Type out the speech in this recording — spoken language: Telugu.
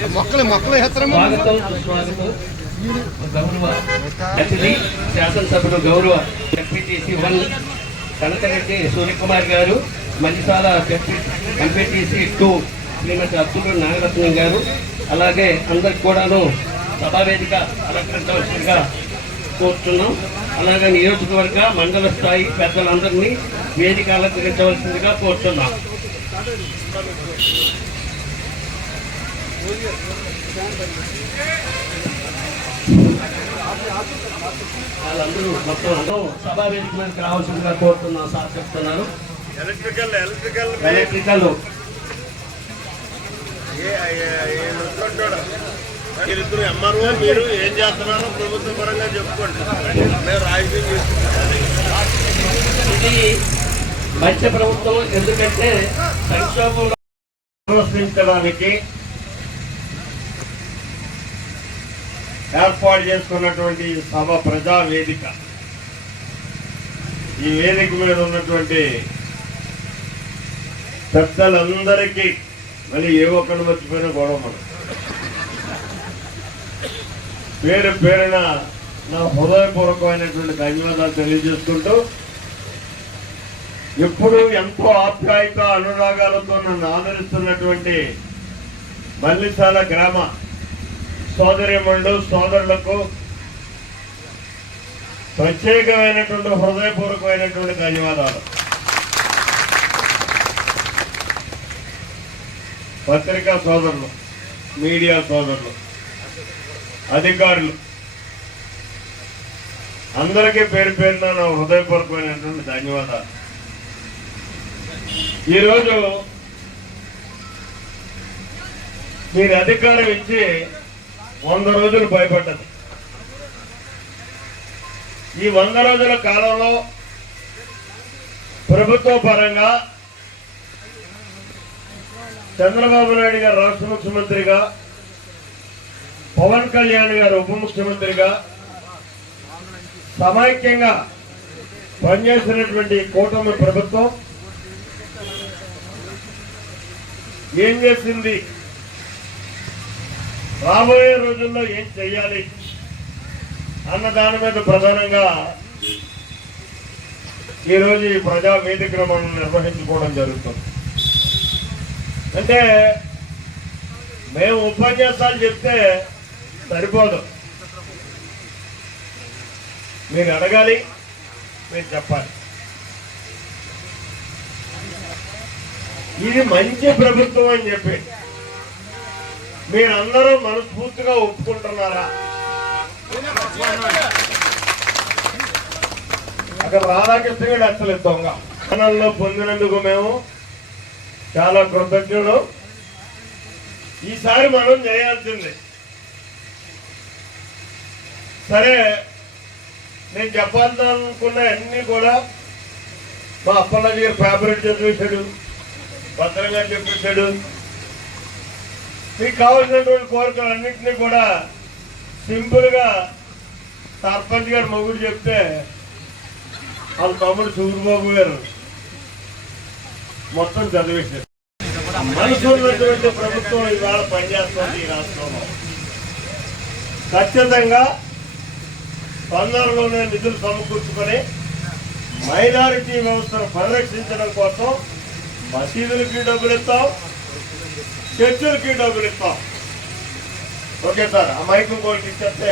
స్వాగతం సుస్వాగతం. గౌరవ అతిథి శాసనసభ్యులు గౌరవ ఎంపీటీసీ 1 కనకరెడ్డి సూర్యకుమార్ గారు, మంచిసాల ఎంపీటీసీ 2 శ్రీమతి అత్తులు నాగరత్నం గారు, అలాగే అందరికి కూడాను సభావేదిక అలంకరించవలసిందిగా కోరుతున్నాం. అలాగే నియోజకవర్గ మండల స్థాయి పెద్దలందరినీ వేదిక అలంకరించవలసిందిగా కోరుతున్నాం. వాళ్ళందరూ మొత్తం సభావేదిక మీదకి రావాల్సిందిగా కోరుతున్నాం సార్ చెప్తున్నారు. ఎలక్ట్రికల్ మీరిద్దరు ఎంఆర్ఓ, మీరు ఏం చేస్తున్నారో ప్రభుత్వ పరంగా చెప్పుకోండి. ఇది మంచి ప్రభుత్వం, ఎందుకంటే సంక్షోభంలో ప్రోత్సహించడానికి ఏర్పాటు చేసుకున్నటువంటి సభ ప్రజా వేదిక. ఈ వేదిక మీద ఉన్నటువంటి పెద్దలందరికీ మళ్ళీ ఏ ఒక్కరిని మర్చిపోయినా గొడవ మనం పేరు పేరున నా హృదయపూర్వకమైనటువంటి ధన్యవాదాలు తెలియజేసుకుంటూ, ఎప్పుడు ఎంతో ఆప్యాయత అనురాగాలతో నన్ను ఆదరిస్తున్నటువంటి మల్లిసాల గ్రామ సోదరీమణులు సోదరులకు ప్రత్యేకమైనటువంటి హృదయపూర్వకమైనటువంటి ధన్యవాదాలు. పత్రికా సోదరులు, మీడియా సోదరులు, అధికారులు అందరికీ పేరు పేరున నా హృదయపూర్వకమైనటువంటి ధన్యవాదాలు. ఈరోజు మీరు అధికారం ఇచ్చి 100 రోజులు భయపడ్డది. ఈ 100 రోజుల కాలంలో ప్రభుత్వ పరంగా చంద్రబాబు నాయుడు గారు రాష్ట్ర ముఖ్యమంత్రిగా, పవన్ కళ్యాణ్ గారు ఉప ముఖ్యమంత్రిగా సమైక్యంగా పనిచేసినటువంటి కూటమి ప్రభుత్వం ఏం చేసింది, రాబోయే రోజుల్లో ఏం చెయ్యాలి అన్న దాని మీద ప్రధానంగా ఈరోజు ఈ ప్రజా వేదికను మనం నిర్వహించుకోవడం జరుగుతుంది. అంటే మేము ఉపన్యాసాలు చెప్తే సరిపోదు, మీరు అడగాలి, మీరు చెప్పాలి. ఇది మంచి ప్రభుత్వం అని చెప్పి మీరందరూ మనస్ఫూర్తిగా ఒప్పుకుంటున్నారా? అక్కడ రాధాకృష్ణ గారు అసలు దొంగ స్థానంలో పొందినందుకు మేము చాలా కృతజ్ఞులు. ఈసారి మనం చేయాల్సింది సరే, నేను చెప్పాలనుకున్న అన్ని కూడా మా అప్పలరాజు గారు ఫ్యాబ్రిక్ చెప్పేశాడు, భద్రం గారు చెప్పేశాడు. మీకు కావాల్సినటువంటి కోరికలన్నింటినీ కూడా సింపుల్ గా సర్పంచ్ గారు మొగుడు చెప్తే వాళ్ళ తమ్ముడు సూర్యబాబు గారు మొత్తం చదివేశారు. మనసు ఉన్నటువంటి ప్రభుత్వం ఇవాళ పనిచేస్తుంది ఈ రాష్ట్రంలో. ఖచ్చితంగా తొందరలోనే నిధులు సమకూర్చుకొని మైనారిటీ వ్యవస్థను పరిరక్షించడం కోసం మసీదులకి డబ్బులు ఇస్తాం, చర్చలకి డబ్బులు ఇస్తాం. ఓకే సార్, ఆ మైక్ ఇంకోటి ఇచ్చేస్తే